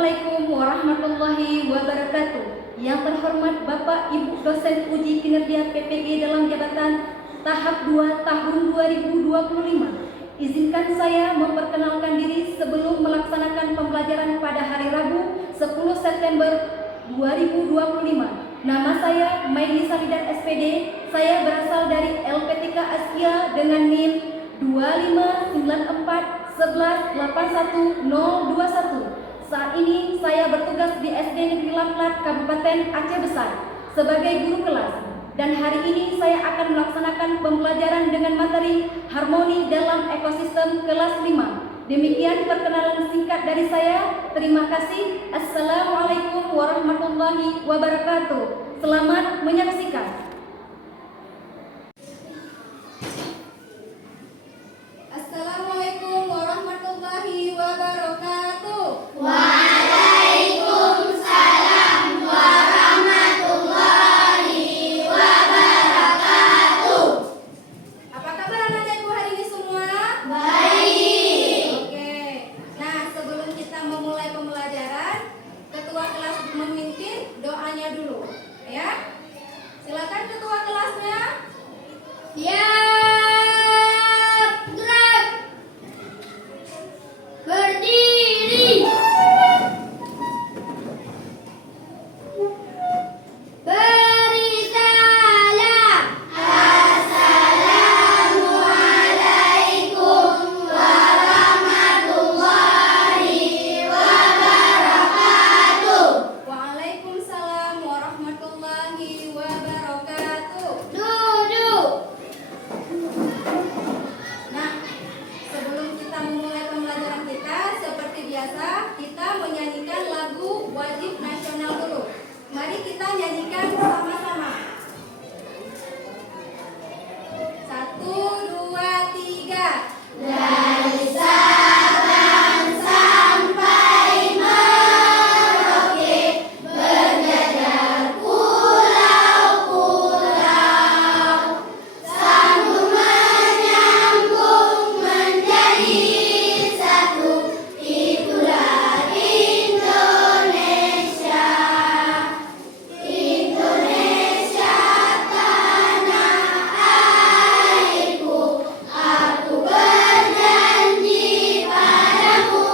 Assalamualaikum warahmatullahi wabarakatuh. Yang terhormat Bapak Ibu dosen uji kinerja PPG dalam jabatan tahap 2 tahun 2025. Izinkan saya memperkenalkan diri sebelum melaksanakan pembelajaran pada hari Rabu 10 September 2025. Nama saya Maili Salidat SPD. Saya berasal dari LPTK Askia dengan NIM 25941181021. Saat ini saya bertugas di SD Negeri Lamlat, Kabupaten Aceh Besar sebagai guru kelas. Dan hari ini saya akan melaksanakan pembelajaran dengan materi harmoni dalam ekosistem kelas 5. Demikian perkenalan singkat dari saya. Terima kasih. Assalamualaikum warahmatullahi wabarakatuh. Selamat menyaksikan. Assalamualaikum warahmatullahi wabarakatuh. Waalaikumsalam warahmatullahi wabarakatuh. Apa kabar anak-anakku hari ini semua? Baik. Oke. Nah, sebelum kita memulai pembelajaran, ketua kelas memimpin doanya dulu, ya. Silakan ketua kelasnya. Siap, gerak. Berdiri. Beri salam. Assalamualaikum warahmatullahi wabarakatuh. Waalaikumsalam warahmatullahi wabarakatuh. Duduk. Nah, sebelum kita memulai pembelajaran kita, seperti biasa, kita menyanyikan lagu wajib nasional dulu. Mari kita nyanyikan sama-sama. 1, 2, 3. Dari Sabang sampai Merauke, berjajar pulau-pulau, sambung menyambung menjadi satu, itulah Indonesia. Indonesia tanah airku, aku berjanji padamu,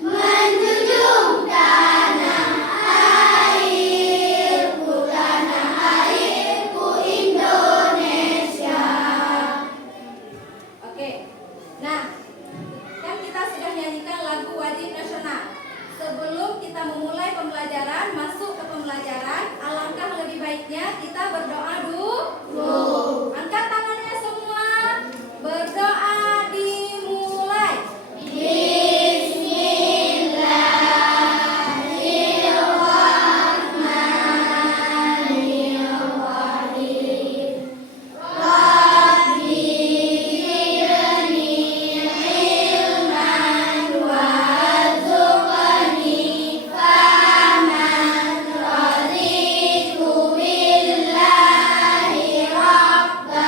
menjunjung tanah airku Indonesia. Oke. Nah, kan kita sudah nyanyikan lagu wajib nasional. Sebelum kita memulai pembelajaran, masuk ke pembelajaran, alangkah lebih baiknya kita berdoa dulu. Angkat tangannya semua. Berdoa dimulai. Bismillahirrahmanirrahim. Rabbi zidni ilman warzuqni fahaman, raditu billahi rabban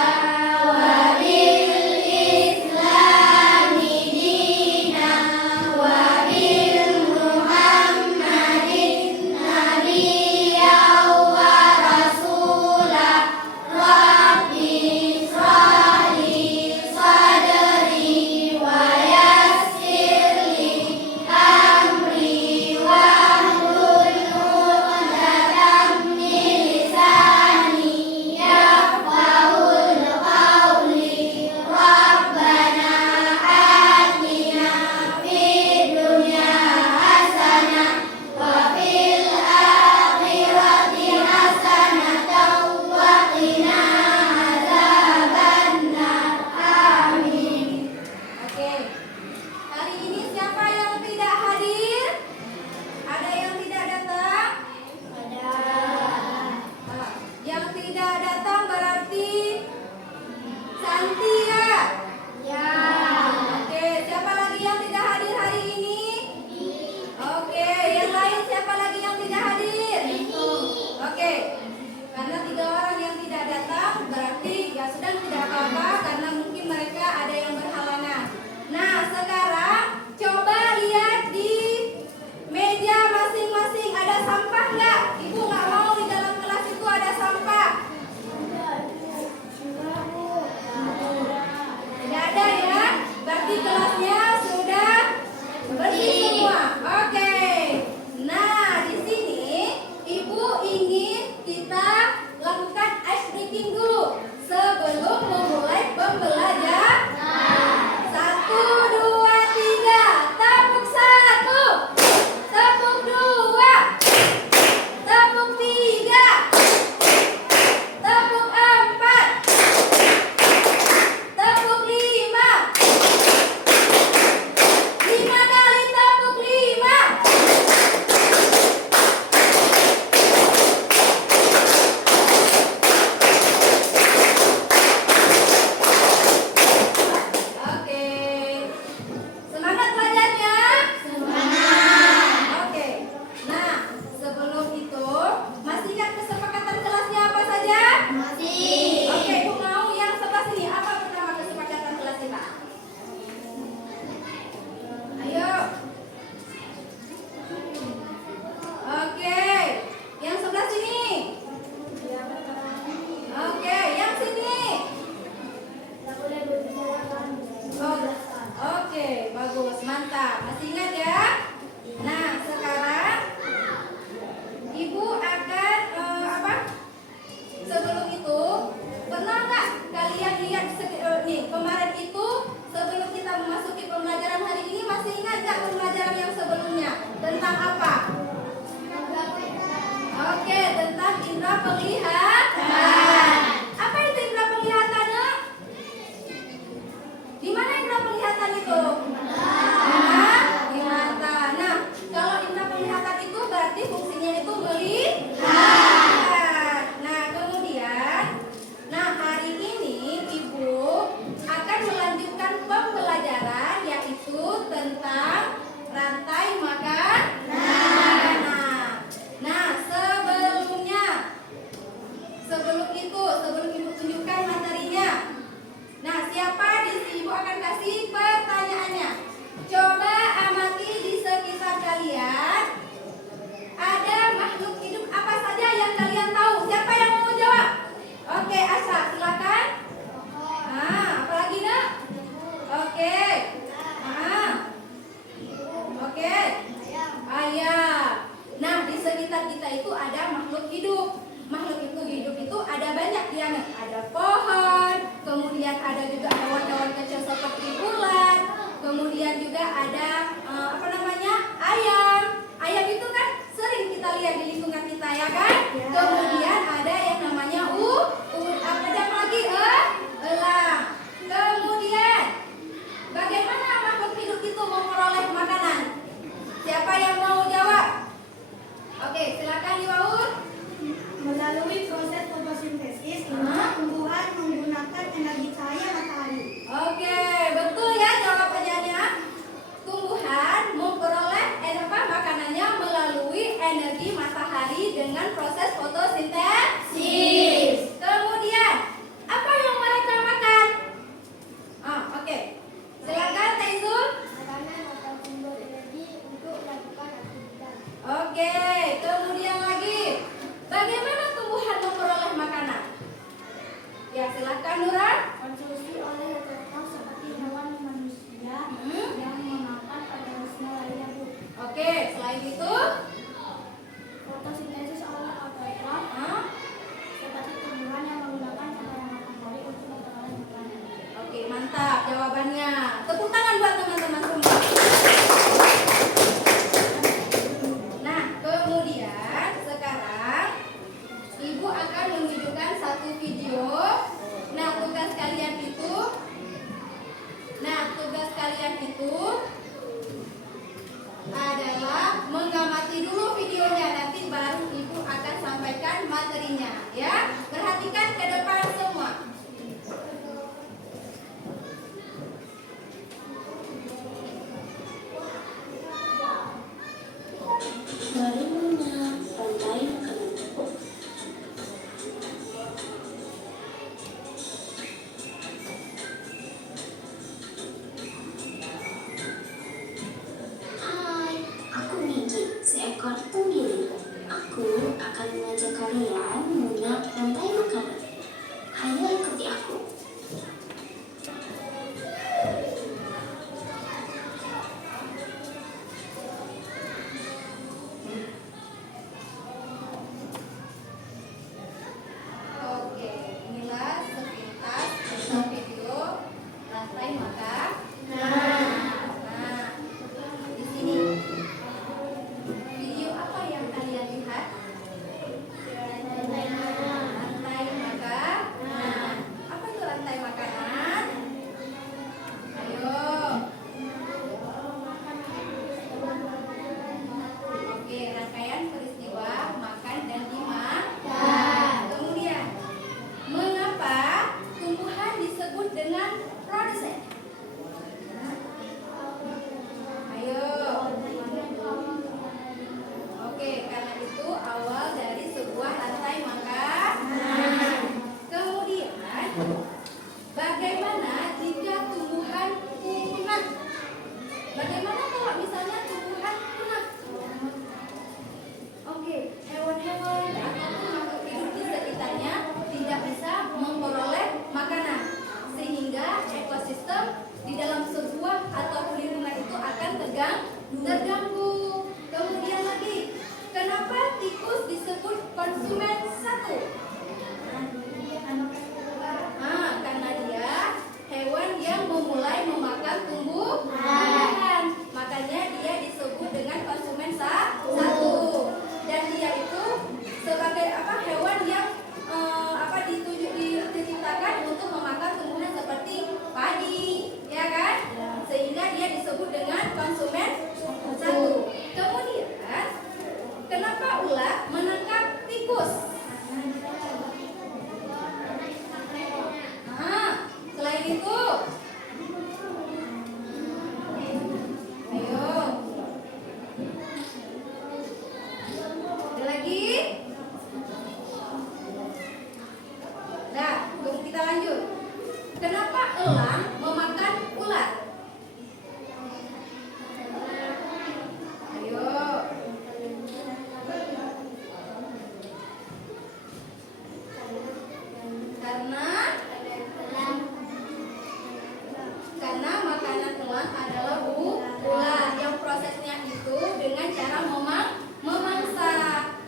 Bersih semua. Oke. Nah, di sini Ibu ingin kita lakukan ice breaking dulu sebelum memulai pembelajaran. 1, 2, 3. Tepuk 1. Tepuk 2. Tepuk 3. Tepuk 4. Tepuk 5. 5 kali tepuk 5. Oke. Semangat belajarnya? Semangat. Oke. Nah, sebelum itu masih ingat kesepakatan kelasnya apa saja? Masih. Oke, Ibu mau yang sebelah sini. Apa pertama kesepakatan kelas kita? Ayo. Oke. Yang sebelah sini. Oke, yang sini. Oh, oke, bagus, mantap. Masih ingat ya? Nah, sekarang Ibu akan apa? Sebelum itu, pernah nggak kalian lihat nih kemarin itu sebelum kita memasuki pembelajaran hari ini masih ingat nggak pembelajaran yang sebelumnya tentang apa? Oke, tentang indera penglihatan. Apa itu indera penglihatan? Nak? Di mana indera penglihatan itu? Di mata. Nah, kalau indera penglihatan itu berarti fungsinya itu melihat. Nah, kemudian, hari ini Ibu akan melanjutkan pembelajaran yaitu tentang rantai makanan. Nah, sebelum Ibu tunjukkan materinya. Nah, siapa di sini Ibu akan kasih pertanyaannya. Coba amati di sekitar kalian. Ada makhluk hidup apa saja yang kalian tahu? Siapa yang mau jawab? Oke, Asha, silakan. Apalagi nak? Oke. Oke. Ayam. Nah, di sekitar kita itu ada makhluk hidup. Makhluk hidup itu ada banyak ya. Ada pohon, kemudian ada juga hewan-hewan kecil seperti ulat, kemudian juga ada ayam. Ayam itu kan sering kita lihat di lingkungan kita ya kan? Kemudian ada yang namanya ada lagi elang. Kemudian bagaimana makhluk hidup itu memperoleh makanan? Siapa yang mau jawab? Oke, silakan Iwaun. Melalui proses fotosintesis, tumbuhan menggunakan energi cahaya matahari. Oke, betul ya jawabannya. Tumbuhan memperoleh makanannya melalui energi matahari dengan proses fotosintesis. Kemudian, apa yang mereka makan? Oke. Silakan Taizul. Makanan atau sumber energi untuk melakukan aktivitas. Oke, kemudian lagi. Bagaimana tumbuhan memperoleh makanan? Ya, silakan Nura. Konsumsi oleh heterotrof seperti hewan manusia yang memakan organisme lainnya. Oke, selain itu, Fotosintesis oleh autotrof seperti tumbuhan yang menggunakan cahaya matahari untuk memperoleh makanan. oke, mantap jawabannya. Tepuk tangan buat teman-teman semua. Nah, kemudian sekarang Ibu akan menunjukkan satu video. Nah, tugas kalian itu adalah menggambar konsumen 1? Karena dia hewan yang memulai memakan tumbuhan. Makanya dia disebut dengan konsumen 1. Dan dia itu sebagai hewan yang diciptakan untuk memakan tumbuhan seperti padi, ya kan? Sehingga dia disebut dengan konsumen 1. Kemudian, kenapa ulat menangkap tikus? Selain itu, ayo, ada lagi? Nah, kita lanjut. Kenapa elang memakan ulat? Ayo. Karena makanan elang adalah ulat yang prosesnya itu dengan cara memangsa.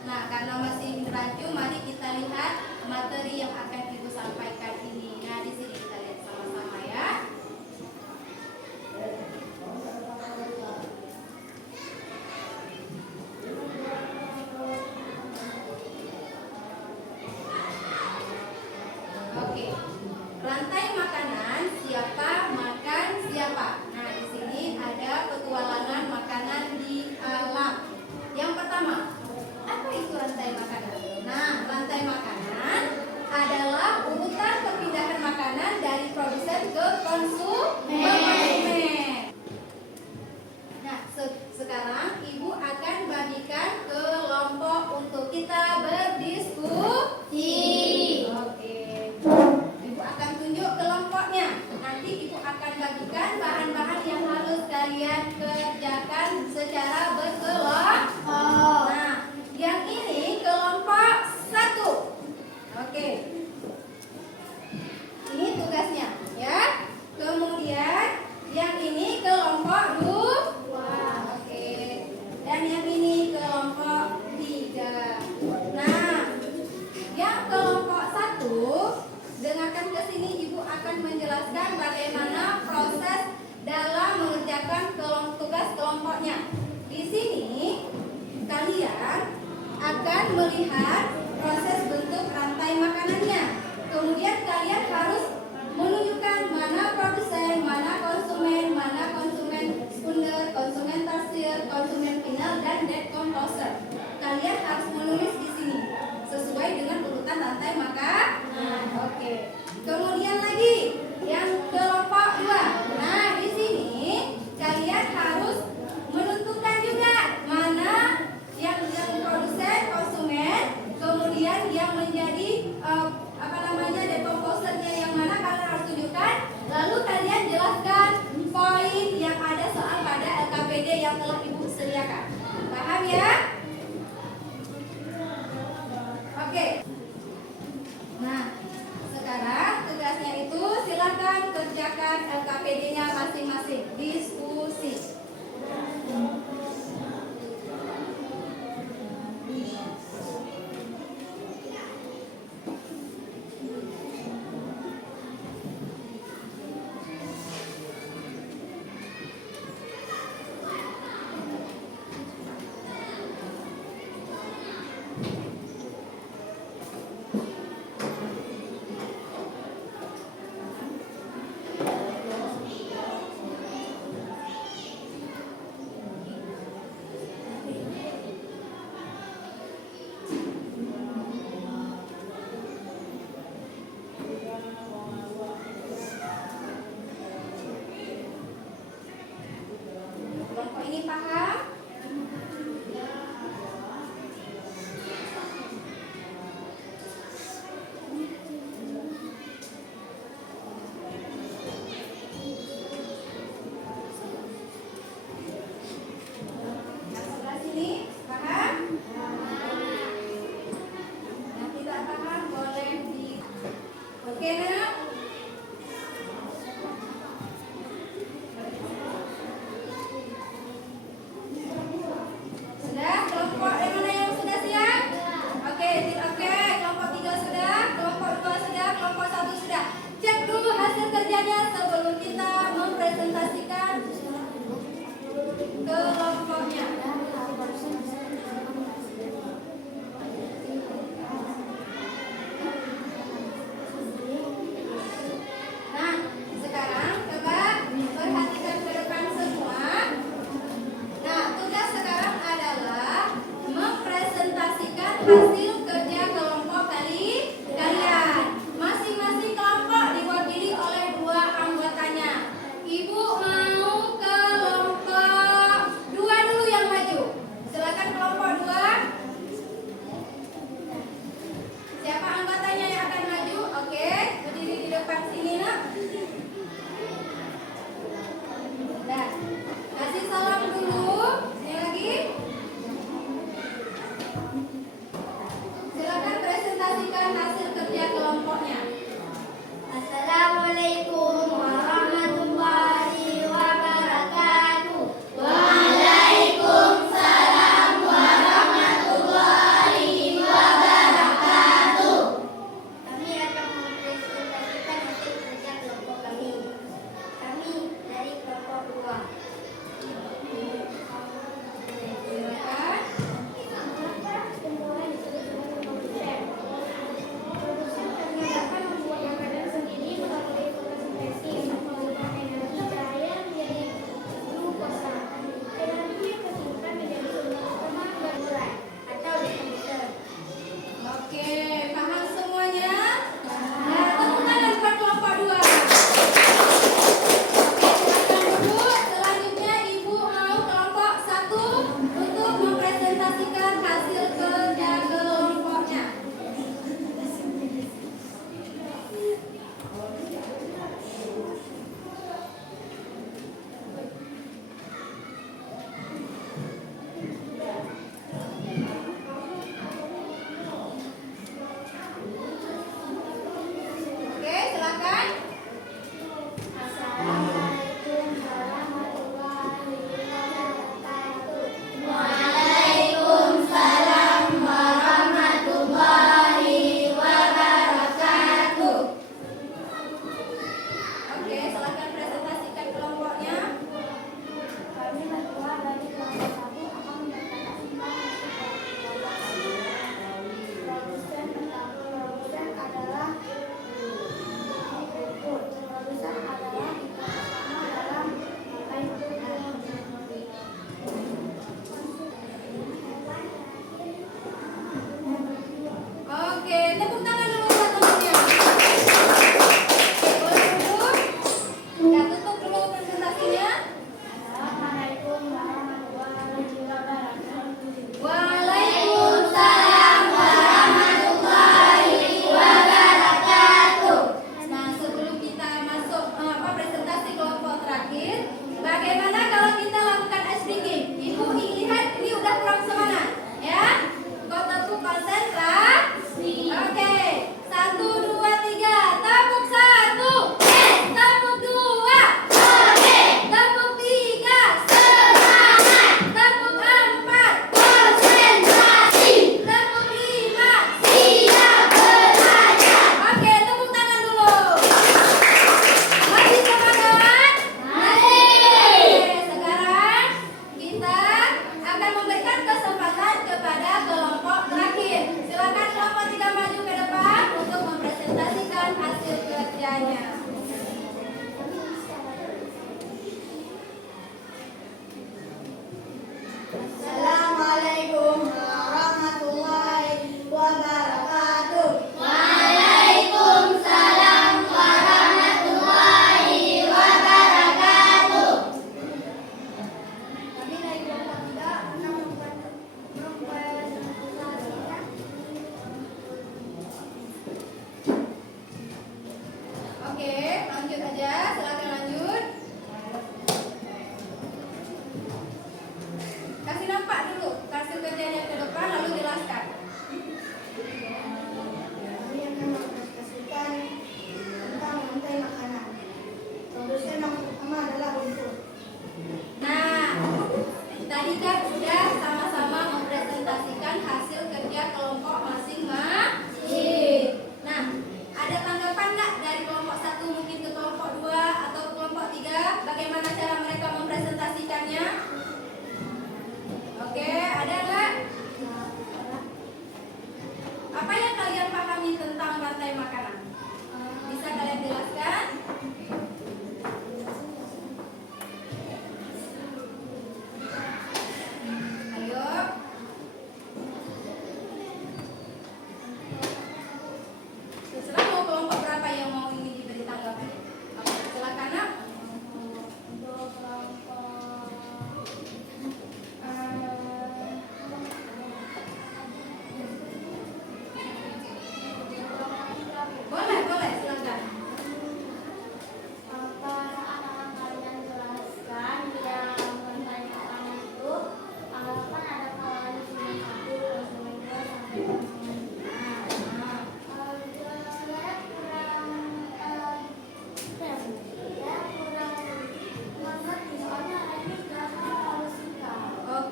Nah, karena masih rancu, mari kita lihat materi yang akan Ibu sampaikan ini. Nah, di sini kita lihat sama-sama ya. Oke. Rantai makanan, siapa makan siapa. Nah, di sini ada petualangan makanan di alam. Yang pertama, apa itu rantai makanan? Nah, rantai makanan adalah urutan perpindahan makanan dari produsen ke konsumen. Nah, sekarang Ibu akan bagikan kelompok untuk kita berdiskusi. Oke. Ibu akan tunjuk kelompoknya. Nanti Ibu akan bagikan bahan-bahan yang harus kalian kerjakan secara berkelompok. Nah, yang ini kelompok 1. Oke. Ini tugasnya, ya. Kemudian yang ini kelompok 2. Oke. Dan yang ini kelompok 3. Nah, yang kelompok 1, dengarkan ke sini, Ibu akan menjelaskan bagaimana proses dalam mengerjakan tugas kelompoknya. Di sini kalian akan melihat proses bentuk rantai makanannya. Kemudian kalian harus menunjukkan mana produsen, mana konsumen sekunder, konsumen tersier, konsumen final, dan decomposer. Kalian harus menulis di sini sesuai dengan urutan rantai makanan. Oke. Kemudian lagi yang kelompok 2. Nah, di sini kalian harus menentukan juga mana yang produsen, konsumen, kemudian yang menjadi decomposernya yang mana kalian harus tunjukkan. Lalu kalian jelaskan poin yang ada soal pada LKPD yang telah Ibu sediakan. Paham ya? Oke. Nah, sekarang tugasnya itu silakan kerjakan LKPD-nya masing-masing. Diskusi.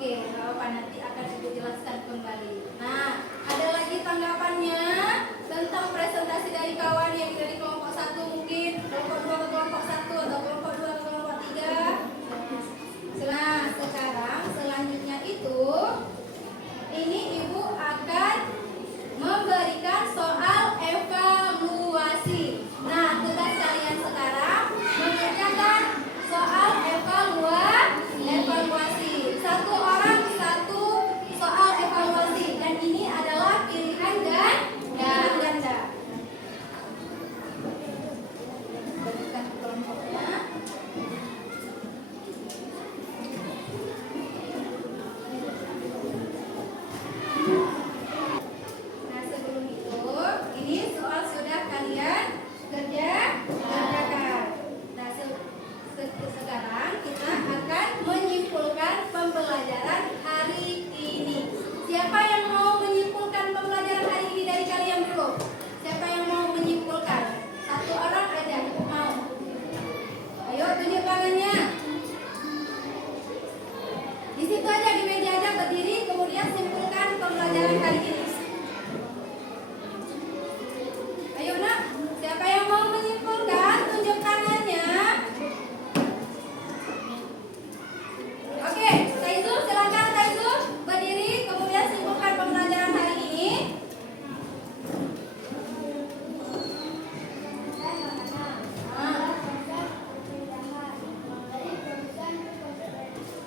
Oke, nggak apa-apa, nanti akan Ibu jelaskan kembali. Nah, ada lagi tanggapannya tentang presentasi dari kawan yang dari kelompok 1 mungkin, kelompok 2 ke kelompok 1 atau kelompok 2 ke kelompok 3. Nah, sekarang selanjutnya itu ini Ibu akan memberikan soal evaluasi. Nah, tugas kalian sekarang mengerjakan soal evaluasi. Satu orang satu soal evaluasi, dan ini adalah pilihan ganda. Berikan kelompoknya. Nah, sebelum itu, ini soal sudah kalian kerjakan. Nah, sekarang kita akan menyimpulkan pembelajaran hari ini. Siapa yang mau menyimpulkan pembelajaran hari ini dari kalian dulu? Siapa yang mau menyimpulkan? Satu orang aja, mau. Ayo tunjuk tangannya. Di situ aja, di meja aja berdiri, kemudian simpulkan pembelajaran hari ini. Ayo nak, siapa yang mau menyimpulkan? Tunjuk tangannya. Oke, Taizul, silakan Taizul berdiri, kemudian simpulkan pembelajaran hari ini.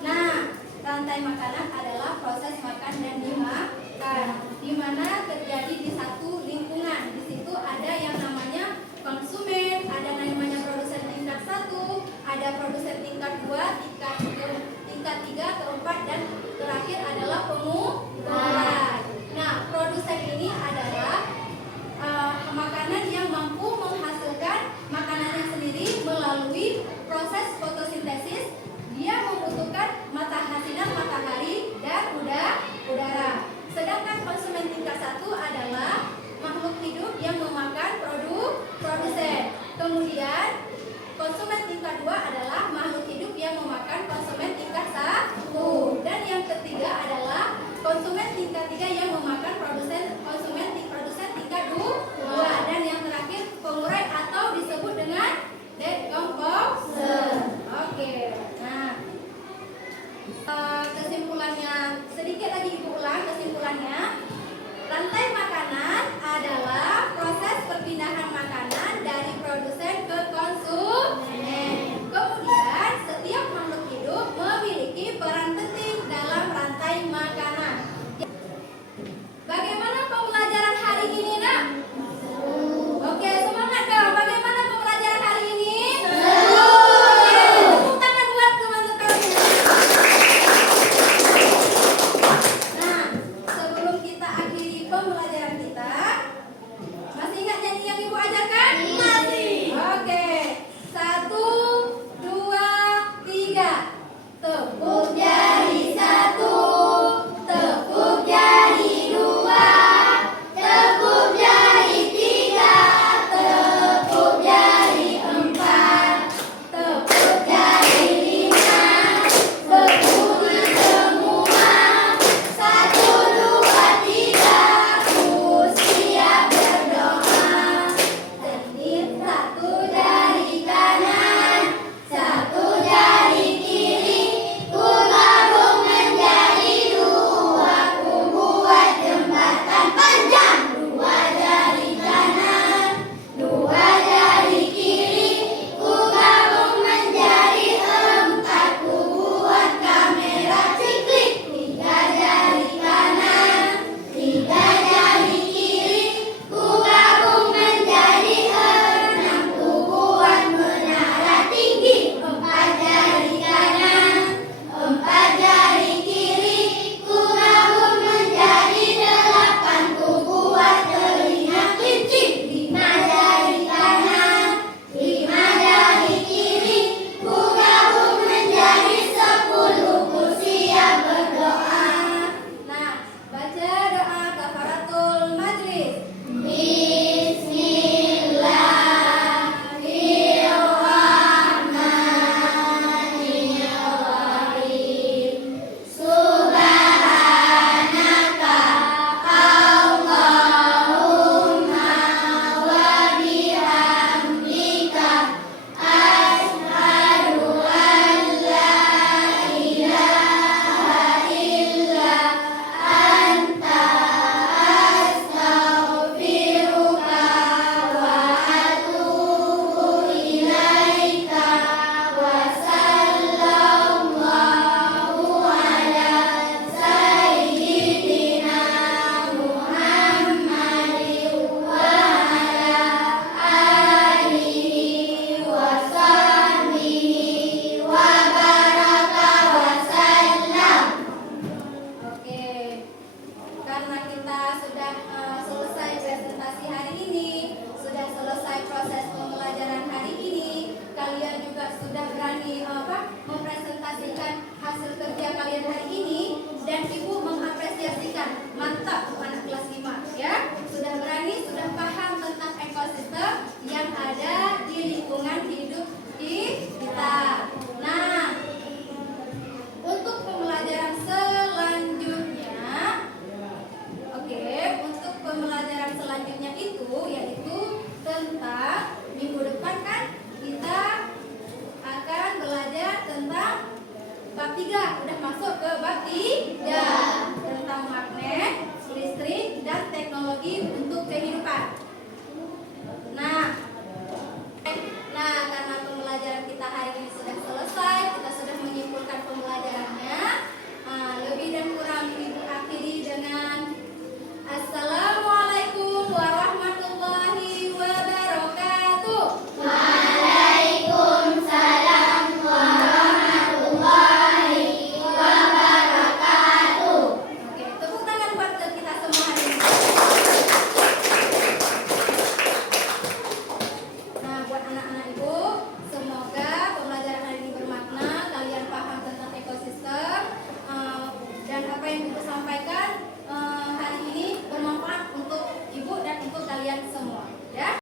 Nah, rantai makanan adalah proses makan dan dimakan, di mana terjadi di satu lingkungan. Di situ ada yang namanya konsumen, ada namanya produsen tingkat 1, ada produsen tingkat 2, tingkat 3, keempat, dan terakhir adalah pengumpulan. Nah, produsen ini adalah makanan yang mampu menghasilkan makanannya sendiri melalui proses fotosintesis. Dia membutuhkan sinar matahari dan udara. Sedangkan konsumen tingkat 1 adalah makhluk hidup yang memakan produsen. Kemudian konsumen tingkat 2 adalah makhluk hidup yang memakan konsumen tingkat 1. Dan yang ketiga adalah konsumen tingkat 3 yang memakan konsumen tingkat 2. Dan yang terakhir pengurai atau disebut dengan decomposer. Oke. Nah, kesimpulannya sedikit lagi Ibu ulang kesimpulannya. Rantai makanan adalah proses perpindahan makanan dari produsen ke konsumen. Kemudian setiap makhluk hidup memiliki peran penting dalam rantai makanan. Bagaimana pembelajaran hari ini, nak? Oke, semangat dong. Bagaimana pembelajaran hari ini? Tepuk tangan buat teman-teman. Nah, sebelum kita akhiri pembelajaran kita, udah masuk ke bab 3 tentang magnet, listrik, dan teknologi untuk kehidupan. Nah, karena pembelajaran kita hari ini sudah selesai, kita sudah menyimpulkan pembelajarannya. Lebih dan kurang Ibu akhiri dengan Assalamualaikum warahmatullahi wabarakatuh. Waalaikumsalam warahmatullahi wabarakatuh. Oke, tepuk tangan buat kita semua hari ini. Nah, buat anak-anak Ibu, semoga pembelajaran hari ini bermakna, kalian paham tentang ekosistem, dan apa yang Ibu sampaikan